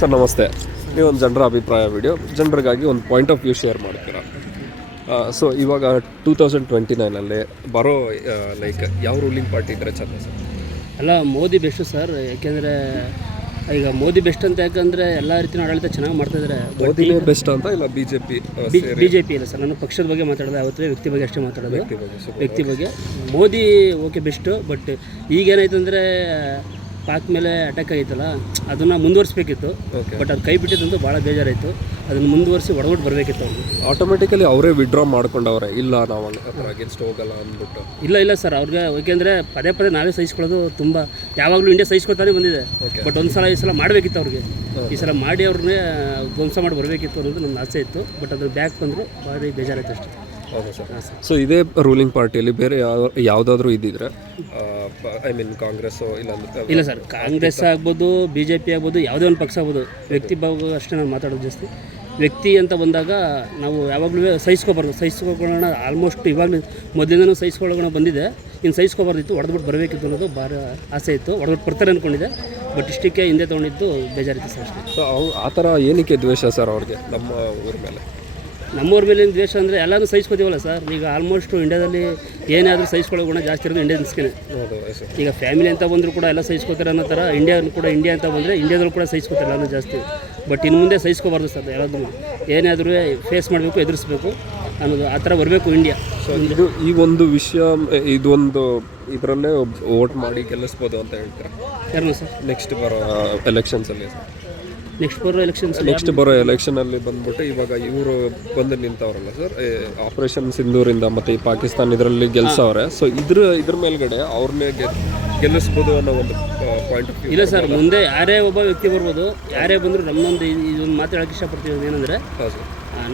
Sir ನಮಸ್ತೆ. ನೀವು ಒಂದು ಜನರ ಅಭಿಪ್ರಾಯ ವಿಡಿಯೋ ಜನರಿಗಾಗಿ ಒಂದು ಪಾಯಿಂಟ್ ಆಫ್ ವ್ಯೂ ಶೇರ್ ಮಾಡ್ತೀರಾ? ಸೊ ಇವಾಗ ಟೂ ತೌಸಂಡ್ ಟ್ವೆಂಟಿ ನೈನಲ್ಲಿ ಬರೋ ಲೈಕ್ ಯಾವ ರೂಲಿಂಗ್ ಪಾರ್ಟಿ ಇದ್ರೆ ಚೆನ್ನ ಸರ್? ಅಲ್ಲ ಮೋದಿ ಬೆಸ್ಟು ಸರ್ ಯಾಕೆಂದರೆ ಈಗ ಮೋದಿ ಬೆಸ್ಟ್ ಅಂತ ಯಾಕಂದರೆ ಎಲ್ಲ ರೀತಿಯ ಆಡಳಿತ ಚೆನ್ನಾಗಿ ಮಾಡ್ತಾಯಿದ್ದಾರೆ ಮೋದಿನೇ ಬೆಸ್ಟ್ ಅಂತ ಇಲ್ಲ B J P B J P ಇಲ್ಲ ಸರ್. ನಾನು ಪಕ್ಷದ ಬಗ್ಗೆ ಮಾತಾಡೋದು ಯಾವತ್ತೂ ವ್ಯಕ್ತಿ ಬಗ್ಗೆ ಅಷ್ಟೇ ಮಾತಾಡೋದು. ವ್ಯಕ್ತಿ ಬಗ್ಗೆ ಮೋದಿ ಓಕೆ ಬೆಸ್ಟು ಬಟ್ ಈಗೇನಾಯ್ತು ಅಂದರೆ ಪಾಕ್ ಮೇಲೆ ಅಟ್ಯಾಕ್ ಆಗಿತ್ತಲ್ಲ ಅದನ್ನು ಮುಂದುವರಿಸಬೇಕಿತ್ತು. ಬಟ್ ಅದು ಕೈ ಬಿಟ್ಟಿದ್ದಂತೂ ಭಾಳ ಬೇಜಾರಾಯಿತು. ಅದನ್ನು ಮುಂದುವರಿಸಿ ಹೊಡೆದ್ಬಿಟ್ಟು ಬರಬೇಕಿತ್ತು ಅವ್ರಿಗೆ ಆಟೋಮೆಟಿಕಲಿ ಅವರೇ ವಿಡ್ರಾ ಮಾಡ್ಕೊಂಡವ್ರೆ. ಇಲ್ಲ ನಾವು ಅಗೇನ್ಸ್ಟ್ ಹೋಗಲ್ಲ ಅಂದ್ಬಿಟ್ಟು. ಇಲ್ಲ ಇಲ್ಲ ಸರ್ ಅವ್ರಿಗೆ ಏಕೆಂದರೆ ಪದೇ ಪದೇ ನಾವೇ ಸಹಿಸ್ಕೊಳ್ಳೋದು ತುಂಬ ಯಾವಾಗಲೂ ಇಂಡಿಯಾ ಸಹಿಸ್ಕೊತಾನೆ ಬಂದಿದೆ. ಬಟ್ ಒಂದು ಸಲ ಈ ಸಲ ಮಾಡಬೇಕಿತ್ತು ಅವ್ರಿಗೆ. ಈ ಸಲ ಮಾಡಿ ಅವ್ರನ್ನೇ ಧ್ವಂಸ ಮಾಡಿ ಬರಬೇಕಿತ್ತು ಅನ್ನೋದು ನನ್ನ ಆಸೆ ಇತ್ತು. ಬಟ್ ಅದ್ರ ಬ್ಯಾಕ್ ಬಂದರೆ ಭಾರಿ ಬೇಜಾರಾಯ್ತು ಅಷ್ಟೇ. ಹೌದು ಸರ್ ಹಾಂ ಸರ್ ಸೊ ಇದೇ ರೂಲಿಂಗ್ ಪಾರ್ಟಿಯಲ್ಲಿ ಬೇರೆ ಯಾವ ಯಾವುದಾದ್ರೂ ಇದ್ದಿದ್ರೆ ಐ ಮೀನ್ ಕಾಂಗ್ರೆಸ್ ಇಲ್ಲ ಇಲ್ಲ ಸರ್ ಕಾಂಗ್ರೆಸ್ ಆಗ್ಬೋದು ಬಿ ಜೆ ಪಿ ಆಗ್ಬೋದು ಯಾವುದೇ ಒಂದು ಪಕ್ಷ ಆಗ್ಬೋದು ವ್ಯಕ್ತಿ ಭಾವ ಅಷ್ಟೇ ನಾನು ಮಾತಾಡೋದು ಜಾಸ್ತಿ. ವ್ಯಕ್ತಿ ಅಂತ ಬಂದಾಗ ನಾವು ಯಾವಾಗಲೂ ಸಹಿಸ್ಕೊಬಾರ್ದು. ಸಹಿಸ್ಕೊಳ್ಳೋಣ ಆಲ್ಮೋಸ್ಟ್ ಇವಾಗಲೂ ಮೊದಲಿಂದನೂ ಸಹಿಸ್ಕೊಳ್ಳೋಣ ಬಂದಿದೆ. ಇನ್ನು ಸಹಿಸ್ಕೊಬಾರ್ದಿತ್ತು ಹೊಡೆದ್ಬಿಟ್ಟು ಬರಬೇಕಿತ್ತು ಅನ್ನೋದು ಭಾರ ಆಸೆ ಇತ್ತು. ಹೊಡೆದ್ಬಿಟ್ಟು ಬರ್ತಾರೆ ಅಂದ್ಕೊಂಡಿದ್ದೆ ಬಟ್ ಇಷ್ಟಕ್ಕೆ ಹಿಂದೆ ತೊಗೊಂಡಿದ್ದು ಬೇಜಾರಿತ್ತು ಸರ್ ಅಷ್ಟೇ. ಸೊ ಆ ಥರ ಏನಕ್ಕೆ ದ್ವೇಷ ಸರ್ ಅವ್ರಿಗೆ ನಮ್ಮ ಊರ ಮೇಲೆ? ನಮ್ಮವ್ರ ಮೇಲಿನ ದ್ವೇಷ ಅಂದರೆ ಎಲ್ಲನೂ ಸಹಿಸ್ಕೋತೀವಲ್ಲ ಸರ್. ಈಗ ಆಲ್ಮೋಸ್ಟ್ ಇಂಡಿಯಾದಲ್ಲಿ ಏನಾದರೂ ಸಹಿಸ್ಕೊಳ್ಳೋ ಗುಣ ಜಾಸ್ತಿ ಇರೋದು ಇಂಡಿಯನ್ಸ್ಗೆ ಸರ್ ಈಗ ಫ್ಯಾಮಿಲಿ ಅಂತ ಬಂದರೂ ಕೂಡ ಎಲ್ಲ ಸಹಿಸ್ಕೋತಾರೆ ಅನ್ನೋ ಥರ ಇಂಡಿಯಾನು ಕೂಡ ಇಂಡಿಯಾ ಅಂತ ಬಂದರೆ ಇಂಡಿಯಾದಲ್ಲೂ ಕೂಡ ಸಹಿಸ್ಕೋತಾರೆ ಎಲ್ಲನೂ ಜಾಸ್ತಿ. ಬಟ್ ಇನ್ನು ಮುಂದೆ ಸಹಿಸ್ಕೋಬಾರ್ದು ಸರ್ ಎಲ್ಲದನ್ನು ಏನಾದರೂ ಫೇಸ್ ಮಾಡಬೇಕು ಎದುರಿಸ್ಬೇಕು ಅನ್ನೋದು ಆ ಥರ ಬರಬೇಕು ಇಂಡಿಯಾ ಸೊ ಇದು ಈ ಒಂದು ವಿಷಯ ಇದೊಂದು ಇದರಲ್ಲೇ ವೋಟ್ ಮಾಡಿ ಗೆಲ್ಲಿಸ್ಬೋದು ಅಂತ ಹೇಳ್ತಾರೆ? ಯಾರು ಸರ್? ನೆಕ್ಸ್ಟ್ ಬರೋ ಎಲೆಕ್ಷನ್ಸಲ್ಲಿ ನೆಕ್ಸ್ಟ್ ಬರೋ ಎಲೆಕ್ಷನ್ಸ್ ನೆಕ್ಸ್ಟ್ ಬರೋ ಎಲೆಕ್ಷನಲ್ಲಿ ಬಂದ್ಬಿಟ್ಟು ಇವಾಗ ಇವರು ಬಂದು ನಿಂತವ್ರಲ್ಲ ಸರ್ ಆಪರೇಷನ್ ಸಿಂಧೂರಿಂದ ಮತ್ತೆ ಈ ಪಾಕಿಸ್ತಾನ ಇದರಲ್ಲಿ ಗೆಲ್ಸವ್ರೆ. ಸೊ ಇದ್ರ ಇದ್ರ ಮೇಲ್ಗಡೆ ಅವ್ರನ್ನೇ ಗೆಲ್ಲಿಸ್ಬೋದು ಅನ್ನೋ ಒಂದು ಪಾಯಿಂಟ್ ಇಲ್ಲ ಸರ್ ಮುಂದೆ ಯಾರೇ ಒಬ್ಬ ವ್ಯಕ್ತಿ ಬರ್ಬೋದು ಯಾರೇ ಬಂದರೂ ನಮ್ಮೊಂದು ಇದೊಂದು ಮಾತು ಹೇಳೋಕೆ ಇಷ್ಟಪಡ್ತೀವಿ ಏನಂದರೆ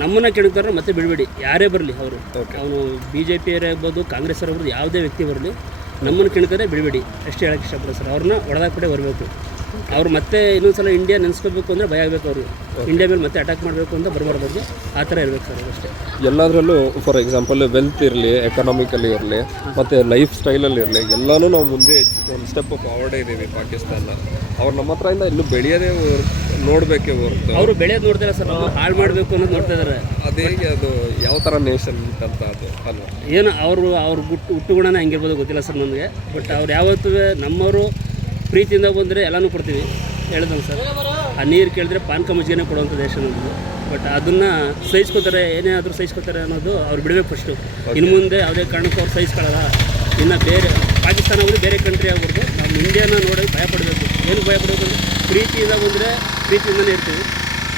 ನಮ್ಮನ್ನು ಕೆಣಕ್ತಾರೆ ಮತ್ತೆ ಬಿಡಬೇಡಿ. ಯಾರೇ ಬರಲಿ ಅವರು. ಅವನು ಬಿ ಜೆ ಪಿ ಇರ್ಬೋದು ಕಾಂಗ್ರೆಸ್ ಆಗ್ಬೋದು ಯಾವುದೇ ವ್ಯಕ್ತಿ ಬರಲಿ ನಮ್ಮನ್ನು ಕೆಣಕದೆ ಬಿಡಬೇಡಿ. ಅಷ್ಟೇ ಹೇಳೋಕೆ ಇಷ್ಟಪಡ್ತಾರೆ ಸರ್ ಅವ್ರನ್ನ ಹೊಡೆದಾಕ್ಬಿಟ್ಟೆ ಬರಬೇಕು. ಅವ್ರು ಮತ್ತೆ ಇನ್ನೊಂದ್ಸಲ ಇಂಡಿಯಾ ನೆನೆಸ್ಕೋಬೇಕು ಅಂದರೆ ಭಯ ಆಗಬೇಕು ಅವರು ಇಂಡಿಯಾ ಮೇಲೆ ಮತ್ತೆ ಅಟ್ಯಾಕ್ ಮಾಡಬೇಕು ಅಂತ ಬರಬಾರ್ದು ಅವ್ರಿಗೆ. ಆ ಥರ ಇರಬೇಕು ಸರ್ ಅಷ್ಟೇ. ಎಲ್ಲದರಲ್ಲೂ ಫಾರ್ ಎಕ್ಸಾಂಪಲ್ ವೆಲ್ತ್ ಇರಲಿ ಎಕನಾಮಿಕಲಿ ಇರಲಿ ಮತ್ತು ಲೈಫ್ ಸ್ಟೈಲಲ್ಲಿ ಇರಲಿ ಎಲ್ಲನೂ ನಾವು ಮುಂದೆ ಒಂದು ಸ್ಟೆಪ್ ಫಾರ್ವರ್ಡ್ ಇದ್ದೀವಿ ಪಾಕಿಸ್ತಾನ. ಅವ್ರು ನಮ್ಮ ಹತ್ರ ಇಂದ ಇನ್ನೂ ಬೆಳೆಯೋದೇ ನೋಡಬೇಕೇ ಹೊರತು. ಅವರು ಬೆಳೆಯೋದು ನೋಡ್ತಾರೆ ಸರ್ ಅವ್ರು. ಹಾಳು ಮಾಡಬೇಕು ಅನ್ನೋದು ನೋಡ್ತಾ ಇದ್ದಾರೆ ಅದೇ ಅದು ಯಾವ ಥರ ನೇಷನ್ ಅಂತ ಅದು ಅಲ್ಲ ಏನು ಅವರು ಅವ್ರ ಗುಟ್ಟು ಹುಟ್ಟುಗುಣನೇ ಹಂಗಿರ್ಬೋದು ಗೊತ್ತಿಲ್ಲ ಸರ್ ನನಗೆ ಬಟ್ ಅವ್ರು ಯಾವತ್ತೂ ನಮ್ಮವರು ಪ್ರೀತಿಯಿಂದ ಬಂದರೆ ಎಲ್ಲನೂ ಕೊಡ್ತೀವಿ. ಹೇಳ್ದಂಗೆ ಸರ್. ಆ ನೀರು ಕೇಳಿದ್ರೆ ಪಾನ್ಕ ಮಜ್ಜಿಗೆನೇ ಕೊಡುವಂಥ ದೇಶ ನಮ್ಮದು ಬಟ್ ಅದನ್ನು ಸಹಿಸ್ಕೋತಾರೆ ಏನೇ ಆದರೂ ಸಹಿಸ್ಕೋತಾರೆ ಅನ್ನೋದು ಅವ್ರು ಬಿಡಬೇಕು ಫಸ್ಟು ಇನ್ನು ಮುಂದೆ ಯಾವುದೇ ಕಾರಣಕ್ಕೂ ಅವ್ರು ಸಹಿಸ್ಕೊಳ್ಳಲ್ಲ ಇನ್ನು ಬೇರೆ ಪಾಕಿಸ್ತಾನ ಅವರು ಬೇರೆ ಕಂಟ್ರಿ ಆಗ್ಬಿಡ್ದು ನಮ್ಮ ಇಂಡಿಯಾನ ನೋಡಿ ಭಯಪಡಬೇಕು ಏನು ಭಯಪಡಬೇಕು ಪ್ರೀತಿಯಿಂದ ಬಂದರೆ ಪ್ರೀತಿಯಿಂದಲೇ ಇರ್ತೀವಿ.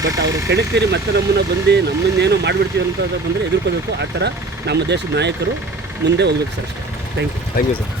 ಬಟ್ ಅವರು ಕೆಣಕ್ತೀರಿ ಮತ್ತೆ ನಮ್ಮನ್ನು ಬಂದು ನಮ್ಮನ್ನೇನೋ ಮಾಡಿಬಿಡ್ತೀವಿ ಅಂತ ಬಂದರೆ ಎದುರ್ಕೋಬೇಕು. ಆ ಥರ ನಮ್ಮ ದೇಶದ ನಾಯಕರು ಮುಂದೆ ಹೋಗ್ಬೇಕು ಸರ್ ಅಷ್ಟೇ. Thank you thank you sir